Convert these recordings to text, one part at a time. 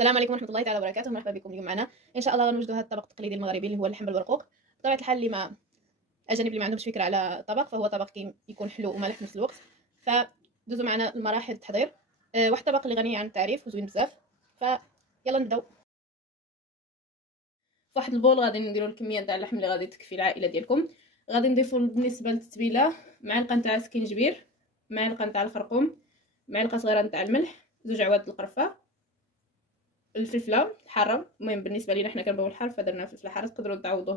السلام عليكم ورحمه الله تعالى وبركاته. مرحبا بكم اليوم معنا ان شاء الله غنوجدوا هذا الطبق التقليدي المغربي اللي هو اللحم بالبرقوق. بطبيعه الحال اللي ما اجانب اللي ما عندهمش فكره على طبق، فهو طبق يكون حلو ومالح في نفس الوقت. فدوزوا معنا المراحل التحضير. واحد الطبق اللي غني عن التعريف وزوين بزاف. فيلا نبداو. فواحد البول غادي نديروا الكميه نتاع اللحم اللي غادي تكفي العائله ديالكم. غادي نضيفوا بالنسبه للتتبيله معلقه نتاع السكينجبير، معلقه نتاع الخرقوم، معلقه صغيره نتاع الملح، 2 عواد القرفه، الفلفله حاره. المهم بالنسبه لينا حنا كنبغيو الحار فدرنا فلفله حاره، تقدروا تعوضوه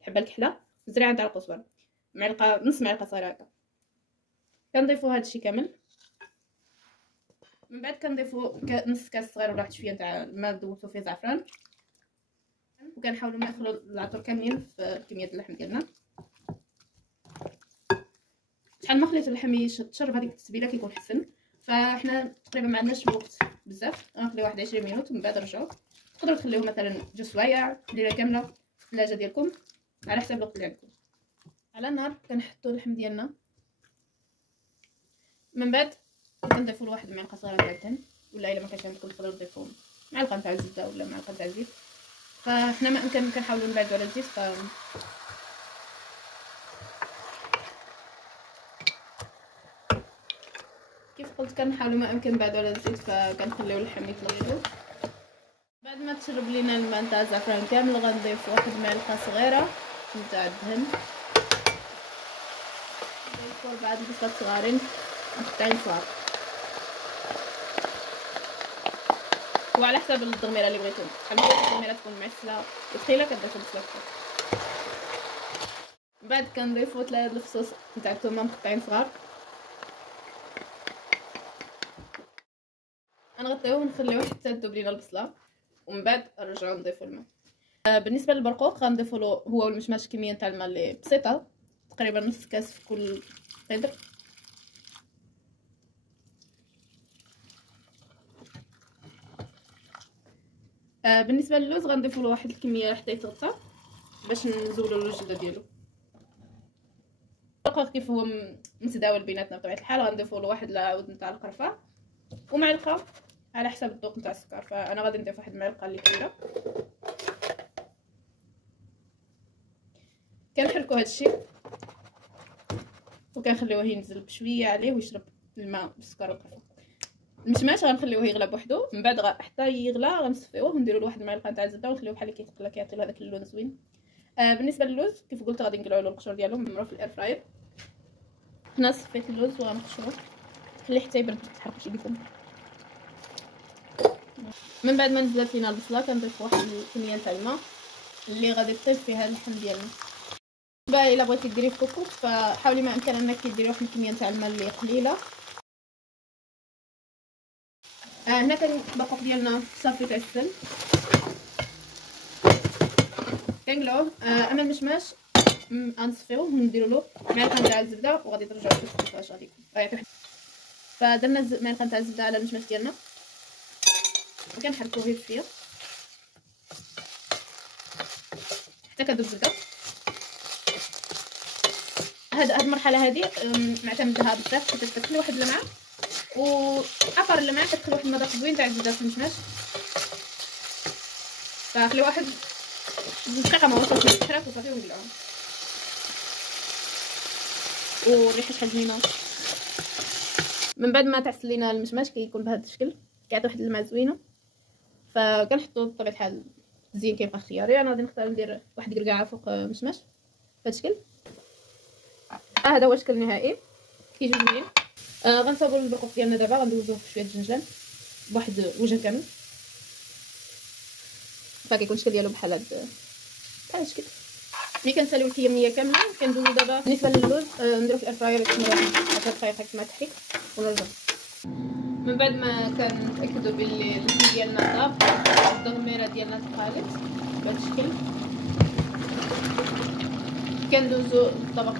بحبه الكحله، زريعه نتاع القزبر، معلقه نص معلقه صغيره هكا. كنضيفوا هذا الشيء كامل. من بعد كنضيفوا نص كاس صغير ولا واحد شويه نتاع الماء دوبتو فيه زعفران، وكنحاولوا ندخلوا العطور كاملين في كميه اللحم ديالنا. شحال ما خليت اللحم تشرب هذيك التتبيله كيكون حسن. فاحنا تقريبا ما عندناش الوقت بزاف، غنخليو واحد 20 مينوت ومن بعد نرجعوا. تقدروا تخليوه مثلا 2 سوايع ليله كامله في الثلاجه ديالكم على حسب الوقت اللي عندكم. على النار كنحطوا اللحم ديالنا، من بعد كنضيفوا له واحد المعلقه صغيره تاع الدهن، ولا الا ما كانش عندكم تقدروا تضيفوا معلقه نتاع الزبده ولا معلقه نتاع الزيت. فاحنا ما امكن كنحاولوا نبعدوا على الزيت، كيف قلت كنحاولوا ما امكن نبعدوا على الزيت، فكنخليو اللحم يتلطشوا. بعد ما تشرب لينا الماء نتاع الزعفران كامل غنضيف واحد المعلقه صغيره نتاع الدهن، نضيفوا 4 بصلات صغارين مقطعين صغار، وعلى حسب الضميره اللي بغيتو. شحال بغيتو الضميره تكون معسله وثقيله كضيفوا بصله كثر. من بعد كنضيفوا 3 الفصوص نتاع الثومه مقطعين صغار، غنغطيوه ونخليوه حتى تذوب لينا البصله، ومن بعد نرجعو نضيفو الماء. بالنسبه للبرقوق غنضيفو له هو والمشماش كميه تاع الماء اللي بسيطه، تقريبا نص كاس في كل قدر. بالنسبه للوز غنضيفو له واحد الكميه حتى يتغطى باش نزولوا الوجده ديالو. البرقوق كيف هو متداول بيناتنا بطبيعه الحال غنضيفو له واحد العود نتاع القرفه ومعلقه على حسب الذوق نتاع السكر. فانا غادي نضيف واحد المعلقه اللي كبيره. كنحركوا هذا الشيء وكنخليوه ينزل بشويه عليه ويشرب الماء بالسكر والقرفه. المشماش غنخليوه يغلى بوحدو، من بعد حتى يغلى غنصفيوه ونديروا له واحد المعلقه نتاع الزبده ونخليوه بحال كيتقلى كيعطي له هذاك اللون زوين. بالنسبه للوز كيف قلت غادي نقلعوا له القشور ديالو ونمروه في الاير فراير. هنا صفيت اللوز وغنقشروه خليه حتى يبرد تحرقش يديكم. من بعد ما نزلت لينا البصله كنضيف واحد الكميه تاع الماء اللي غادي تطيب فيها اللحم ديالنا. باقي الا بغيتي ديريه في كوكوط فحاولي ما امكن انك ديري واحد الكميه تاع الماء اللي قليله. هنا كان البقوق ديالنا صافي تعسل كنقلعوه. اما المشماش غنصفيوه ونديروا له معلقه تاع الزبده وغادي ترجعوا تشوفوا كيفاش غادي يكون. فدرنا معلقه تاع الزبده على المشماش ديالنا وكنحركوه غير شويه حتى كتذوب الزبده. هاد المرحله هادي معتمدها بزاف حيت كتخلي واحد اللمعه، واخر اللمعه كتخلي واحد المذاق زوين تاع الزبده في المشماش. فخلي واحد دقيقه ما وصلش للحراك وصافي ونقلعوه. والريحه شحال زوينه. من بعد ما تعسل لينا المشماش كيكون بهذا الشكل، كيعطي واحد اللمعه زوينه. فكنحطو بطبيعه الحال الزين كيبقى اختياري. انا غادي نختار ندير واحد كركاعه فوق المشماش بهذا الشكل. هذا هو الشكل النهائي كيجي زوين. غنصاوبوا البرقوق ديالنا دابا غندوزوه في شويه الجنجان بواحد الوجه كامل، فكيكون الشكل ديالو بحال هذا الشكل. ملي كنساليو الكميه كامله كندوزو دابا. بالنسبه للوز نديرو في الاير فراير 10 دقائق هكا مع التحريك ونرجع. من بعد ما كنتاكدوا بلي اللحم ديالنا طاب الضميره ديالنا تقالت بهذا الشكل كندوزو للطبق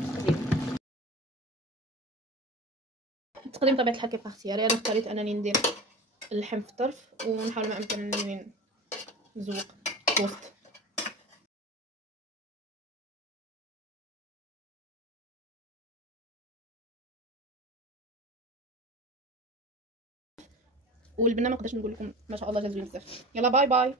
التقديم بطبيعه الحال كيبقى اختياري. انا اختاريت انني ندير اللحم في الطرف ونحاول ما امكن انني نزوق في الوسط. والبنه ما نقدرش نقول لكم ما شاء الله جا زوين بزاف. يلا باي باي.